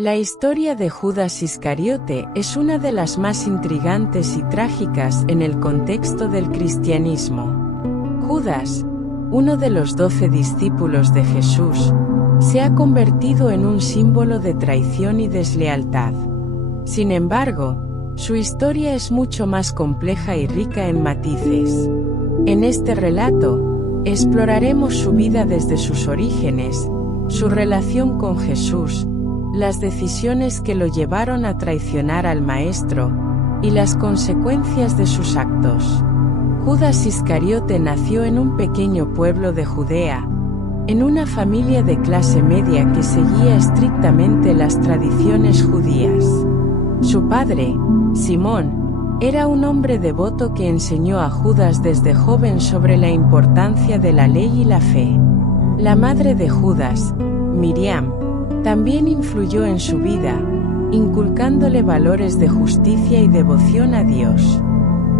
La historia de Judas Iscariote es una de las más intrigantes y trágicas en el contexto del cristianismo. Judas, uno de los 12 discípulos de Jesús, se ha convertido en un símbolo de traición y deslealtad. Sin embargo, su historia es mucho más compleja y rica en matices. En este relato, exploraremos su vida desde sus orígenes, su relación con Jesús, las decisiones que lo llevaron a traicionar al Maestro, y las consecuencias de sus actos. Judas Iscariote nació en un pequeño pueblo de Judea, en una familia de clase media que seguía estrictamente las tradiciones judías. Su padre, Simón, era un hombre devoto que enseñó a Judas desde joven sobre la importancia de la ley y la fe. La madre de Judas, Miriam, también influyó en su vida, inculcándole valores de justicia y devoción a Dios.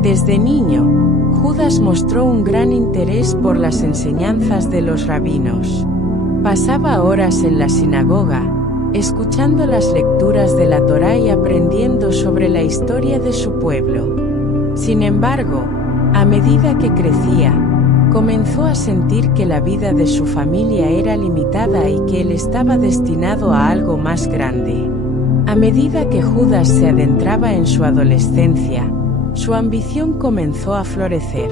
Desde niño, Judas mostró un gran interés por las enseñanzas de los rabinos. Pasaba horas en la sinagoga, escuchando las lecturas de la Torá y aprendiendo sobre la historia de su pueblo. Sin embargo, a medida que crecía, comenzó a sentir que la vida de su familia era limitada y que él estaba destinado a algo más grande. A medida que Judas se adentraba en su adolescencia, su ambición comenzó a florecer.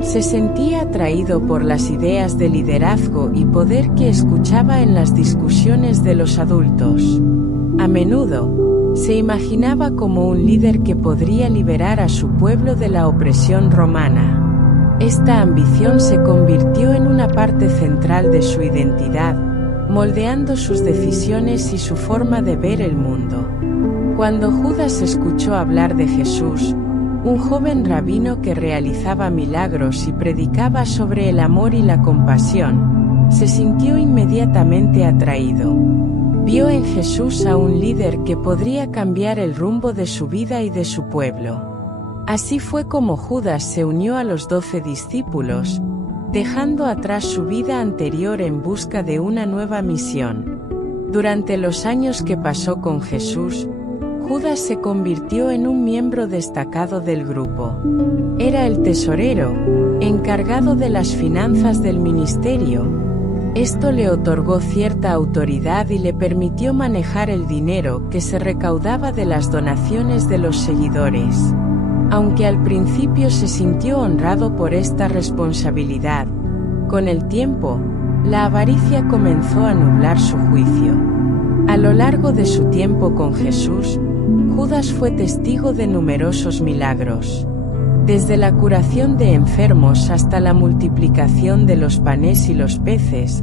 Se sentía atraído por las ideas de liderazgo y poder que escuchaba en las discusiones de los adultos. A menudo, se imaginaba como un líder que podría liberar a su pueblo de la opresión romana. Esta ambición se convirtió en una parte central de su identidad, moldeando sus decisiones y su forma de ver el mundo. Cuando Judas escuchó hablar de Jesús, un joven rabino que realizaba milagros y predicaba sobre el amor y la compasión, se sintió inmediatamente atraído. Vio en Jesús a un líder que podría cambiar el rumbo de su vida y de su pueblo. Así fue como Judas se unió a los 12 discípulos, dejando atrás su vida anterior en busca de una nueva misión. Durante los años que pasó con Jesús, Judas se convirtió en un miembro destacado del grupo. Era el tesorero, encargado de las finanzas del ministerio. Esto le otorgó cierta autoridad y le permitió manejar el dinero que se recaudaba de las donaciones de los seguidores. Aunque al principio se sintió honrado por esta responsabilidad, con el tiempo, la avaricia comenzó a nublar su juicio. A lo largo de su tiempo con Jesús, Judas fue testigo de numerosos milagros. Desde la curación de enfermos hasta la multiplicación de los panes y los peces,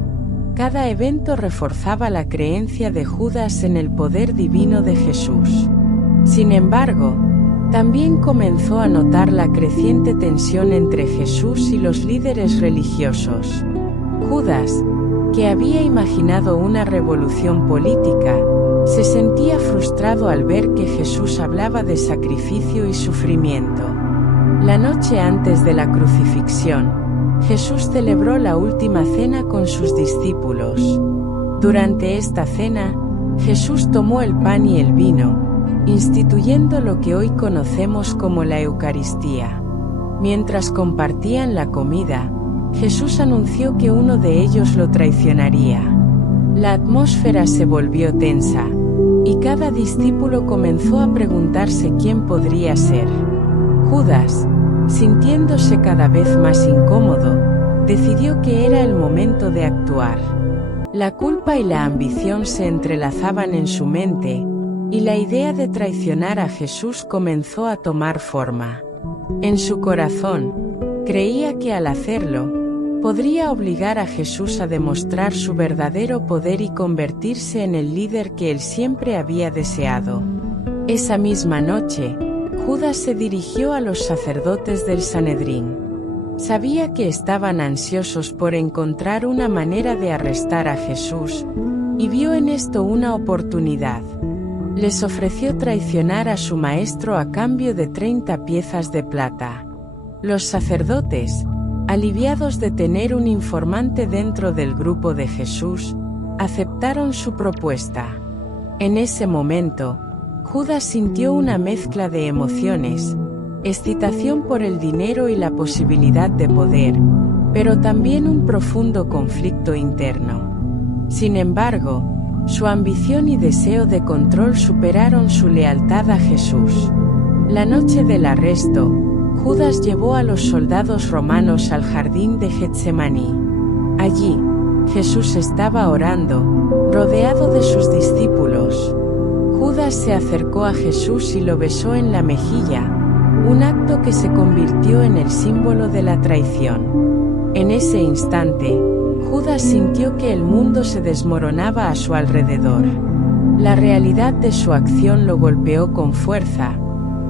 cada evento reforzaba la creencia de Judas en el poder divino de Jesús. Sin embargo, también comenzó a notar la creciente tensión entre Jesús y los líderes religiosos. Judas, que había imaginado una revolución política, se sentía frustrado al ver que Jesús hablaba de sacrificio y sufrimiento. La noche antes de la crucifixión, Jesús celebró la última cena con sus discípulos. Durante esta cena, Jesús tomó el pan y el vino, instituyendo lo que hoy conocemos como la Eucaristía. Mientras compartían la comida, Jesús anunció que uno de ellos lo traicionaría. La atmósfera se volvió tensa, y cada discípulo comenzó a preguntarse quién podría ser. Judas, sintiéndose cada vez más incómodo, decidió que era el momento de actuar. La culpa y la ambición se entrelazaban en su mente, y la idea de traicionar a Jesús comenzó a tomar forma. En su corazón, creía que al hacerlo, podría obligar a Jesús a demostrar su verdadero poder y convertirse en el líder que él siempre había deseado. Esa misma noche, Judas se dirigió a los sacerdotes del Sanedrín. Sabía que estaban ansiosos por encontrar una manera de arrestar a Jesús, y vio en esto una oportunidad. Les ofreció traicionar a su maestro a cambio de 30 piezas de plata. Los sacerdotes, aliviados de tener un informante dentro del grupo de Jesús, aceptaron su propuesta. En ese momento, Judas sintió una mezcla de emociones, excitación por el dinero y la posibilidad de poder, pero también un profundo conflicto interno. Sin embargo, su ambición y deseo de control superaron su lealtad a Jesús. La noche del arresto, Judas llevó a los soldados romanos al jardín de Getsemaní. Allí, Jesús estaba orando, rodeado de sus discípulos. Judas se acercó a Jesús y lo besó en la mejilla, un acto que se convirtió en el símbolo de la traición. En ese instante, Judas sintió que el mundo se desmoronaba a su alrededor. La realidad de su acción lo golpeó con fuerza,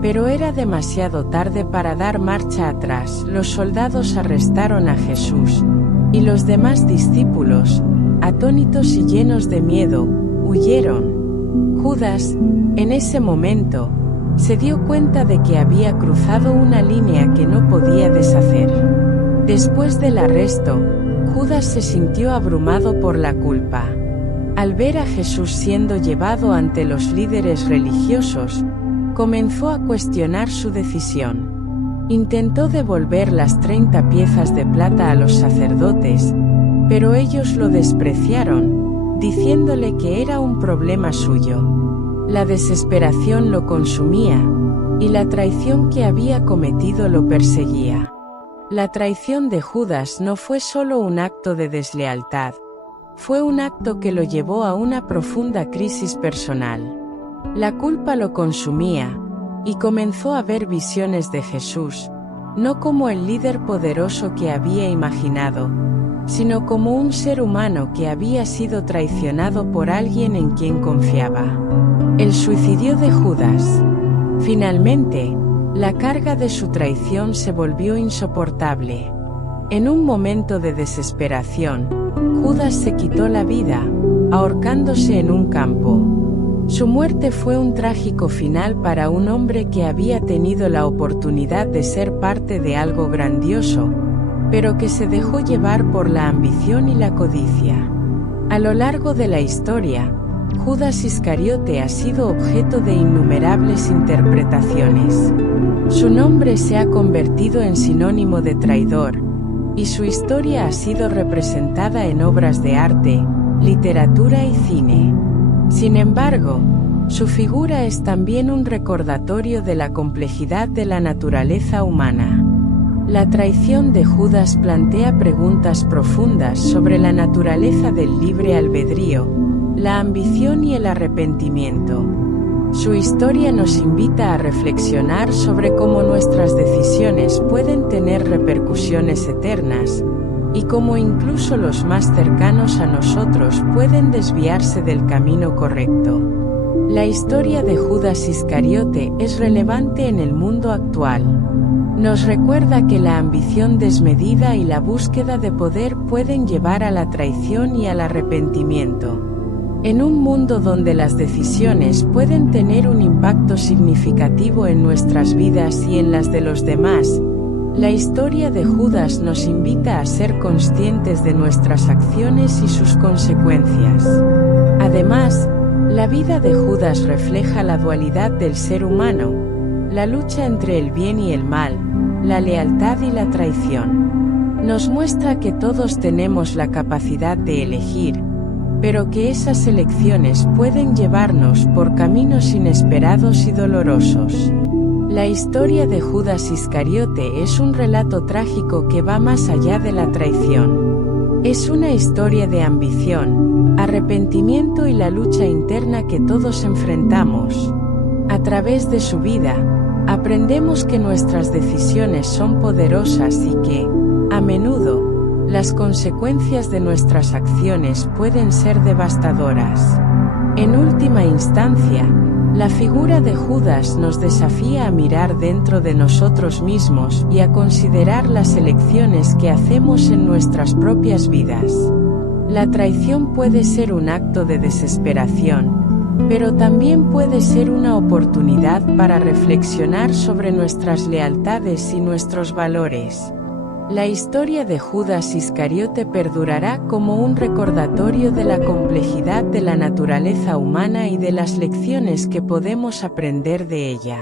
pero era demasiado tarde para dar marcha atrás. Los soldados arrestaron a Jesús, y los demás discípulos, atónitos y llenos de miedo, huyeron. Judas, en ese momento, se dio cuenta de que había cruzado una línea que no podía deshacer. Después del arresto, Judas se sintió abrumado por la culpa. Al ver a Jesús siendo llevado ante los líderes religiosos, comenzó a cuestionar su decisión. Intentó devolver las 30 piezas de plata a los sacerdotes, pero ellos lo despreciaron, diciéndole que era un problema suyo. La desesperación lo consumía, y la traición que había cometido lo perseguía. La traición de Judas no fue solo un acto de deslealtad, fue un acto que lo llevó a una profunda crisis personal. La culpa lo consumía, y comenzó a ver visiones de Jesús, no como el líder poderoso que había imaginado, sino como un ser humano que había sido traicionado por alguien en quien confiaba. El suicidio de Judas. Finalmente, la carga de su traición se volvió insoportable. En un momento de desesperación, Judas se quitó la vida, ahorcándose en un campo. Su muerte fue un trágico final para un hombre que había tenido la oportunidad de ser parte de algo grandioso, pero que se dejó llevar por la ambición y la codicia. A lo largo de la historia, Judas Iscariote ha sido objeto de innumerables interpretaciones. Su nombre se ha convertido en sinónimo de traidor, y su historia ha sido representada en obras de arte, literatura y cine. Sin embargo, su figura es también un recordatorio de la complejidad de la naturaleza humana. La traición de Judas plantea preguntas profundas sobre la naturaleza del libre albedrío, la ambición y el arrepentimiento. Su historia nos invita a reflexionar sobre cómo nuestras decisiones pueden tener repercusiones eternas, y cómo incluso los más cercanos a nosotros pueden desviarse del camino correcto. La historia de Judas Iscariote es relevante en el mundo actual. Nos recuerda que la ambición desmedida y la búsqueda de poder pueden llevar a la traición y al arrepentimiento. En un mundo donde las decisiones pueden tener un impacto significativo en nuestras vidas y en las de los demás, la historia de Judas nos invita a ser conscientes de nuestras acciones y sus consecuencias. Además, la vida de Judas refleja la dualidad del ser humano, la lucha entre el bien y el mal, la lealtad y la traición. Nos muestra que todos tenemos la capacidad de elegir, pero que esas elecciones pueden llevarnos por caminos inesperados y dolorosos. La historia de Judas Iscariote es un relato trágico que va más allá de la traición. Es una historia de ambición, arrepentimiento y la lucha interna que todos enfrentamos. A través de su vida, aprendemos que nuestras decisiones son poderosas y que, a menudo, las consecuencias de nuestras acciones pueden ser devastadoras. En última instancia, la figura de Judas nos desafía a mirar dentro de nosotros mismos y a considerar las elecciones que hacemos en nuestras propias vidas. La traición puede ser un acto de desesperación, pero también puede ser una oportunidad para reflexionar sobre nuestras lealtades y nuestros valores. La historia de Judas Iscariote perdurará como un recordatorio de la complejidad de la naturaleza humana y de las lecciones que podemos aprender de ella.